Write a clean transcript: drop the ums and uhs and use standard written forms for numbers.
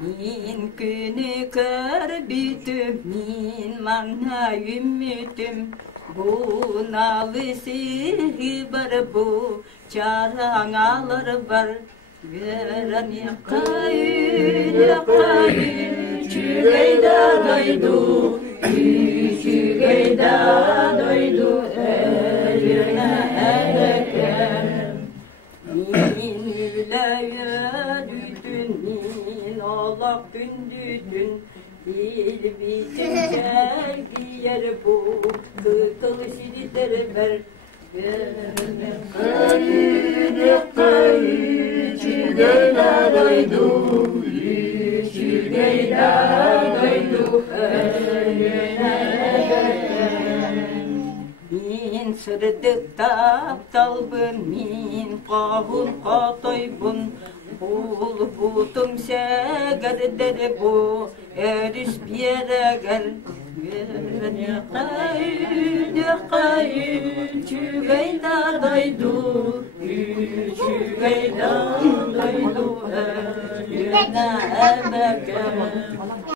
Min günü kör büyüdüm, min manna ümmüdüm. Bu nalısı var, bu çaranalar var. Veren yakayı, çügeyda doydu, çügeyda doydu, eline erekem. Min müleye düdün, min Allah gündüdün, bir bizim geldi yer bu, kıkıl şiritleri ver. Kayı, çügeyda doydu, çügeyda doydu, eline erekem. Min sırdık taptalbın, min kahun katoybun, bul butum segerder bu, eriş bir yere gel. Kayı, çügeyda doydu, çügeyda doydu, eline erekem.